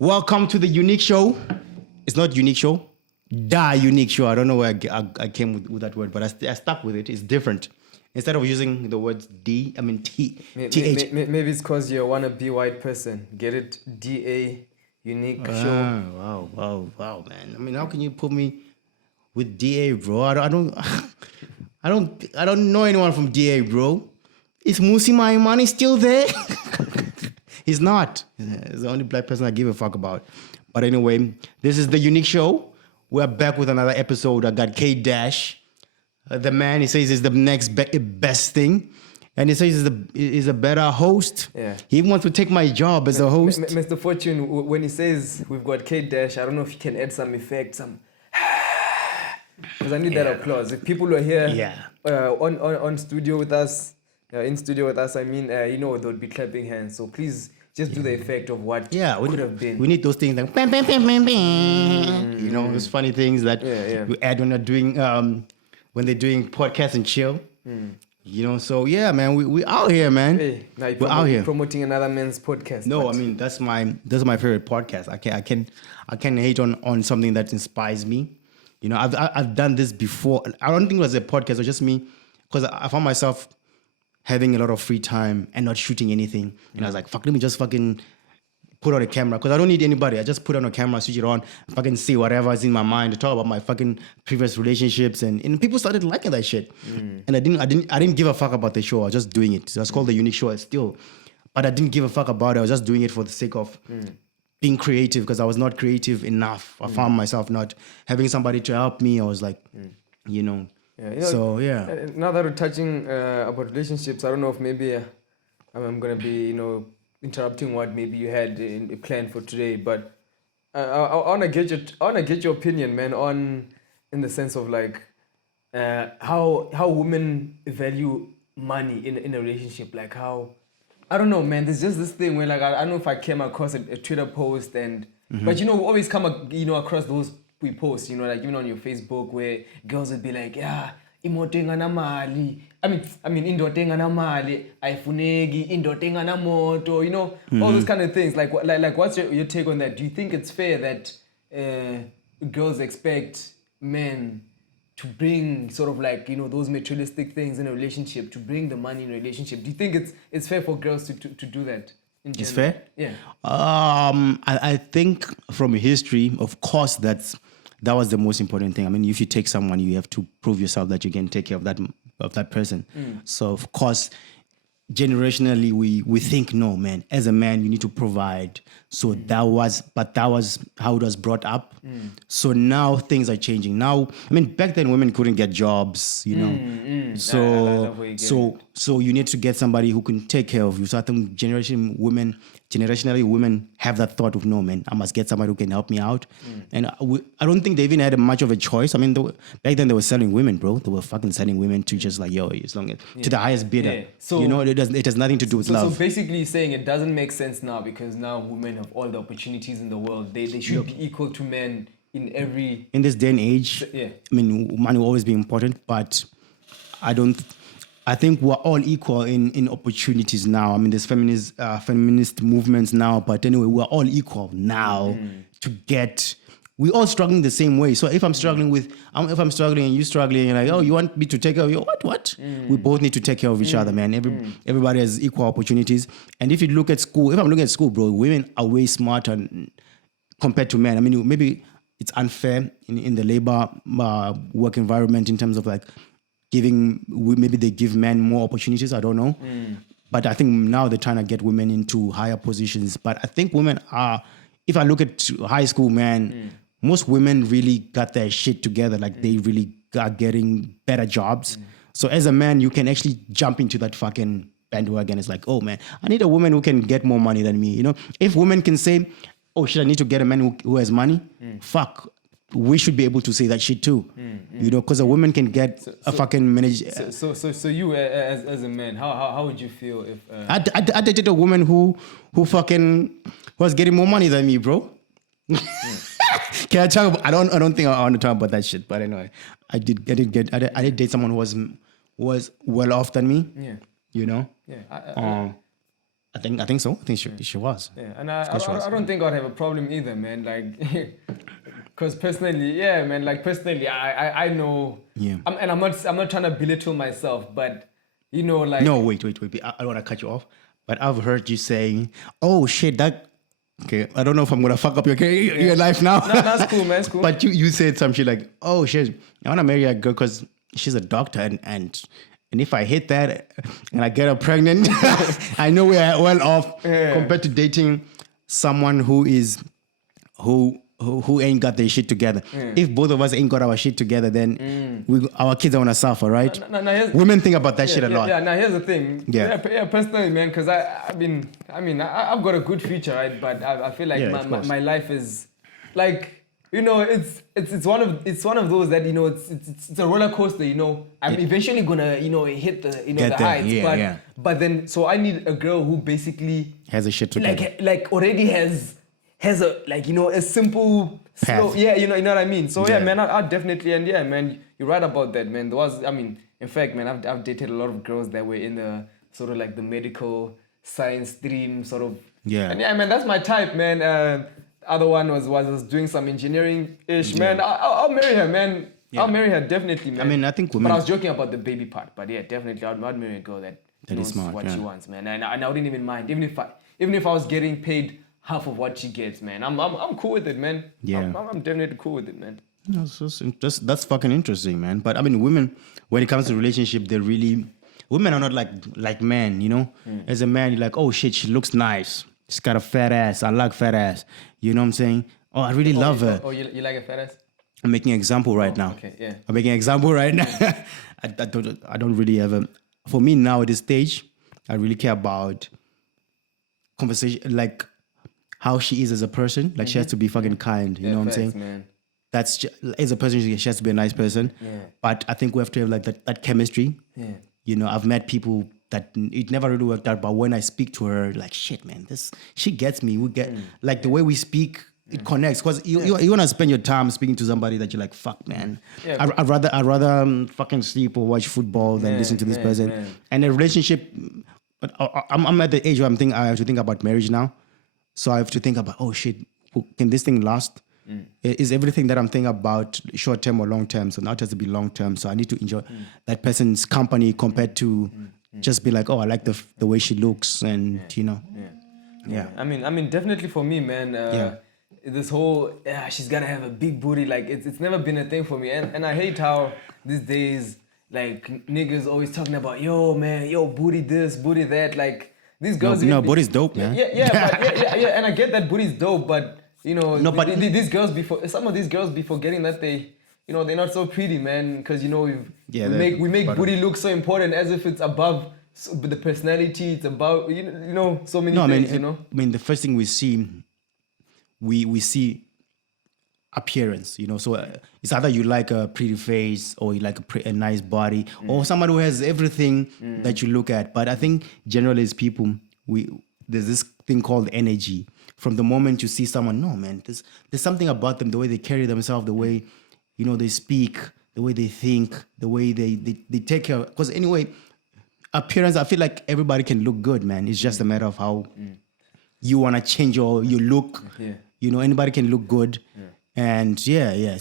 Welcome to the unique show. It's not unique show. The unique show. I don't know where I came with that word, but I stuck with it. It's different. Instead of using the words D, I mean T. TH. Maybe it's because you want to be white person. Get it? DA, unique show. Wow, man. I mean, how can you put me with DA, bro? I don't I don't know anyone from DA, bro. Is Musi Maimani still there? He's not. He's the only black person I give a fuck about. But anyway, this is the unique show. We're back with another episode. I got K Dash. The man, he says, is the next best thing. And he says he's a better host. Yeah. He even wants to take my job as a host. Mr. Fortune, when he says we've got K Dash, I don't know if you can add some effect, some... Because I need that applause. If people were here on studio with us, in studio with us, I mean, they'll be clapping hands. So please just do the effect of what could have been. We need those things like bam, bam, bam, bam, bam. Those funny things that you add when they're doing podcasts and chill. So yeah, man, we out here, man. Hey, now we're out here promoting another man's podcast. No, I mean that's my favorite podcast. I can hate on something that inspires me. I've done this before. I don't think it was a podcast. It was just me, because I found myself having a lot of free time and not shooting anything. And I was like, fuck, let me just fucking put on a camera, because I don't need anybody. I just put on a camera, switch it on, fucking say whatever is in my mind, to talk about my fucking previous relationships, and people started liking that shit. And I didn't give a fuck about the show. I was just doing it. So it's called the unique show still, but I didn't give a fuck about it. I was just doing it for the sake of being creative, because I was not creative enough. I found myself not having somebody to help me. I was like, Yeah, so yeah. Now that we're touching about relationships, I don't know if maybe I'm gonna be interrupting what maybe you had in plan for today, but I wanna get your opinion, man, in the sense of like how women value money in a relationship. Like how, I don't know, man. There's just this thing where like I don't know if I came across a Twitter post but we always come across those we post, like even on your Facebook, where girls would be like, yeah, imoto engana mali. I mean, indoda engana mali, ayifuneki, indoda engana moto, all those kind of things. Like what's your take on that? Do you think it's fair that girls expect men to bring sort of like, those materialistic things in a relationship, to bring the money in a relationship? Do you think it's fair for girls to do that? It's fair? Yeah. I think from history, of course, that was the most important thing. I mean, if you take someone, you have to prove yourself that you can take care of that person. So of course, generationally, we think, no, man, as a man, you need to provide. So that was how it was brought up. So now things are changing. Now, I mean, back then women couldn't get jobs, So you need to get somebody who can take care of you. So I think generationally women have that thought of, no, man, I must get somebody who can help me out. And I don't think they even had much of a choice. I mean, back then they were selling women, bro. They were fucking selling women to just like, as long as to the highest bidder. Yeah. So it has nothing to do with love. So basically saying it doesn't make sense now, because now women have all the opportunities in the world. They should be equal to men in this day and age. Yeah. I mean, money will always be important, but I think we're all equal in opportunities now. I mean, there's feminist movements now, but anyway, we're all equal now to get. We're all struggling the same way. So if I'm struggling and you're struggling, and like, oh, you want me to take care of you? What? We both need to take care of each other, man. Everybody has equal opportunities. And if you look at school, if I'm looking at school, bro, women are way smarter compared to men. I mean, maybe it's unfair in the labor work environment in terms of like maybe they give men more opportunities. I don't know. But I think now they're trying to get women into higher positions. But I think women are, if I look at high school, man, most women really got their shit together. Like they really are getting better jobs. So as a man, you can actually jump into that fucking bandwagon. It's like, oh man, I need a woman who can get more money than me. If women can say, oh shit, I need to get a man who has money, fuck, we should be able to say that shit too. Because a woman can get a fucking manager. So you as a man, how would you feel if I dated a woman who fucking was getting more money than me, bro. Can I talk about, I don't think I want to talk about that shit, but anyway, I did date someone who was well off than me. Yeah. Yeah. I think so. I think she was. Yeah, and I Of course she was. don't think I'd have a problem either, man. Like, because personally, yeah, man. Like personally, I know. Yeah. And I'm not trying to belittle myself, but you know, like. No, wait. I don't want to cut you off, but I've heard you saying, "Oh shit, that." Okay, I don't know if I'm gonna fuck up your life now. No, that's cool, man. It's cool. But you said some shit like, "Oh shit, I want to marry a girl because she's a doctor, and if I hit that and I get her pregnant, I know we are well off compared to dating someone who ain't got their shit together. If both of us ain't got our shit together, then our kids are gonna suffer, right? No, Women think about that shit a lot. Yeah, now here's the thing. Yeah. Personally, man, because I've got a good future, right? But I feel like my life is like, you know, it's one of those that, you know, it's a roller coaster, you know. I'm eventually gonna, you know, hit the, you know, the heights. But then, so I need a girl who basically has a shit together. Like already has a, like, you know, a simple path. slow, you know what I mean. So man, I definitely, and yeah, man, you're right about that, man. In fact, man, I've dated a lot of girls that were in the sort of like the medical science stream, sort of. Yeah. And yeah, man, that's my type, man. Other one was doing some engineering ish, man. I'll marry her, man. Yeah. I'll marry her definitely, man. I mean, I think women. But I was joking about the baby part. But yeah, definitely, I'd marry a girl that knows smart, what she wants, man. And I wouldn't even mind, even if I was getting paid half of what she gets, man. I'm cool with it, man. Yeah. I'm definitely cool with it, man. No, that's fucking interesting, man. But I mean, women, when it comes to relationship, women are not like men, you know. As a man, you're like, oh shit, she looks nice. She's got a fat ass. I like fat ass. You know what I'm saying? Oh, I really love her. Oh, you like a fat ass? I'm making an example right now. Okay, yeah. I'm making an example right now. I don't really ever. For me now at this stage, I really care about conversation, like how she is as a person. Like she has to be fucking kind. You know what I'm saying? Man. That's just, as a person, she has to be a nice person. Yeah. But I think we have to have like that chemistry. Yeah. You know, I've met people that it never really worked out, but when I speak to her, like, shit, man, she gets me. We get like the way we speak, it connects. Because you want to spend your time speaking to somebody that you're like, fuck, man. Yeah, I'd rather fucking sleep or watch football than listen to this person. Man. And a relationship, I'm at the age where I have to think about marriage now. So I have to think about, oh shit, can this thing last? Is everything that I'm thinking about short term or long term? So now it has to be long term. So I need to enjoy that person's company compared to just be like, oh, I like the way she looks, and you know. Yeah. I mean, definitely for me, man. This whole she's gotta have a big booty. Like it's never been a thing for me, and I hate how these days like niggas always talking about yo booty this, booty that. Like these girls. No, booty's dope, man. Yeah, and I get that booty's dope, but. You know, these girls some of these girls be forgetting that they, you know, they're not so pretty, man. Because you know we make booty look so important as if it's above the personality. It's about you know so many things. I mean, the first thing we see, we see appearance. You know, so it's either you like a pretty face or you like a nice body or someone who has everything that you look at. But I think generally as people, there's this thing called energy. From the moment you see someone, no, man, there's something about them, the way they carry themselves, the way, you know, they speak, the way they think, the way they take care of. Because anyway, appearance, I feel like everybody can look good, man. It's just a matter of how you want to change your look. Yeah. You know, anybody can look good. Yeah. And yeah.